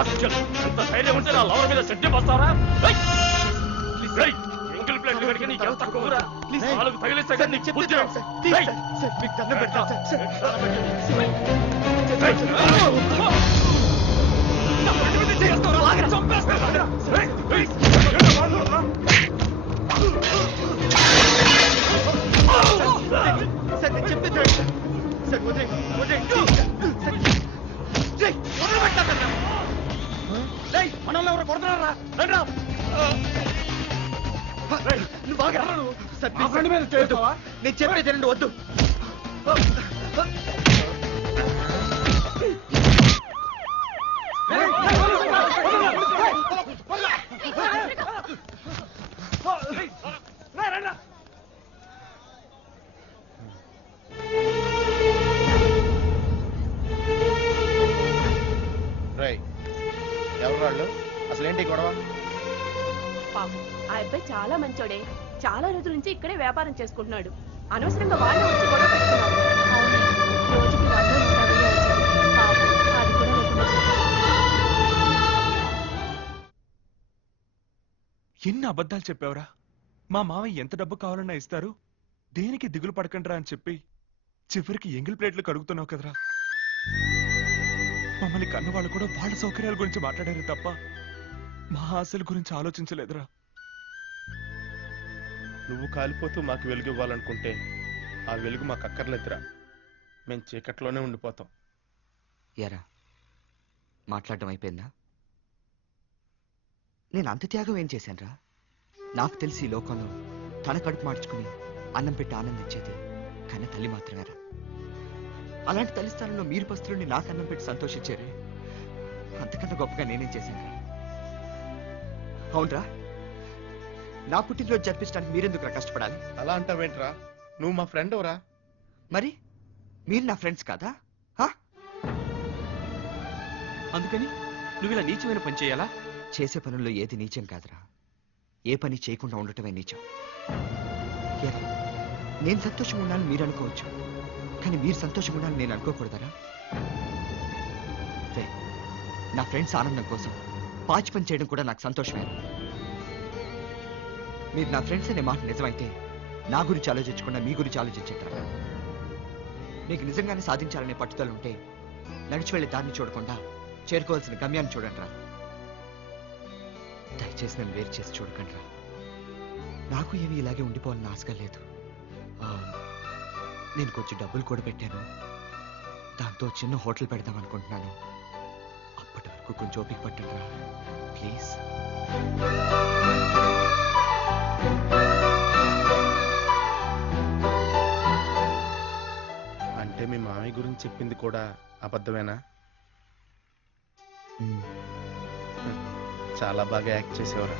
ఎంత ధైర్యం ఉంటే నా లవర్ మీద సెడ్డి వస్తారా? ఎంగిల్ ప్లేట్ కడిగి నీకు ఎంత కొవ్వురా? నాలుగు తగిలిస్తే కానీ నీకు బుద్ధి రాదు. మనల్ని ఎవరు కొడుతున్నారా? నేను చెప్పేది రెండు వద్దు. ఎవరు వాళ్ళు? అసలేంటి గొడవ? ఆ అబ్బాయి చాలా మంచోడే. చాలా రోజుల నుంచి ఇక్కడే వ్యాపారం చేసుకుంటున్నాడు. అనవసరంగా వాళ్ళు వచ్చి గొడవ పెట్టుకున్నారు. రోజుకి 100-150 వచ్చేది. అది కూడా లేకుండా ఎన్ని అబద్ధాలు చెప్పావురా? మా మామయ్య ఎంత డబ్బు కావాలన్నా ఇస్తారు, దేనికి దిగులు పడకండ్రా అని చెప్పి చివరికి ఎంగిల్ ప్లేట్లు కడుగుతున్నావు కదరా. మమ్మల్ని కన్నవాళ్ళు కూడా వాళ్ళ సౌకర్యాల గురించి మాట్లాడారు తప్ప మా ఆశల గురించి ఆలోచించలేదురా. నువ్వు కాలిపోతూ మాకు వెలుగు ఇవ్వాలనుకుంటే ఆ వెలుగు మాకు అక్కర్లేదురా. మేము చీకట్లోనే ఉండిపోతాం. ఎరా మాట్లాడడం అయిపోయిందా? నేను అంత త్యాగం ఏం చేశానురా? నాకు తెలిసి ఈ లోకంలో తన కడుపు మార్చుకుని అన్నం పెట్టి ఆనందించేది కన్న తల్లి మాత్రమేరా. అలాంటి తల్లి స్థానంలో మీరు పస్తులుండి నాకు అన్నం పెట్టి సంతోషించారే, అంతకన్నా గొప్పగా నేనేం చేశానురా? అవునరా, నా పుట్టినరోజు జరిపించడానికి మీరెందుకురా కష్టపడాలి? అలా అంటావేంట్రా? నువ్వు మా ఫ్రెండ్ ఎవరా? మరి మీరు నా ఫ్రెండ్స్ కాదా? అందుకని నువ్వు ఇలా నీచమైన పని చేయాలా? చేసే పనుల్లో ఏది నీచం కాదురా, ఏ పని చేయకుండా ఉండటమే నీచం. నేను సంతోషంగా ఉండాలని మీరు అనుకోవచ్చు, కానీ మీరు సంతోషంగా ఉండాలని నేను అనుకోకూడదరా? నా ఫ్రెండ్స్ ఆనందం కోసం పాచి పని చేయడం కూడా నాకు సంతోషమే. మీరు నా ఫ్రెండ్స్ అనే మాట నిజమైతే నా గురించి ఆలోచించకుండా మీ గురించి ఆలోచించట్రా. మీకు నిజంగానే సాధించాలనే పట్టుదల ఉంటే నడిచి వెళ్ళే దాన్ని చూడకుండా చేరుకోవాల్సిన గమ్యాన్ని చూడండి రా. దయచేసి నన్ను వేరు చేసి చూడకండి రా. నాకు ఏమి ఇలాగే ఉండిపోవాలని ఆశగా లేదు. నేను కొంచెం డబ్బులు కూడా పెట్టాను, దాంతో చిన్న హోటల్ పెడదాం అనుకుంటున్నాను. అప్పటి వరకు కొంచెం ఓపిక పట్టండి రా ప్లీజ్. అంటే మీ మామయ్య గురించి చెప్పింది కూడా అబద్ధమేనా? చాలా బాగా యాక్ట్ చేసేవారా?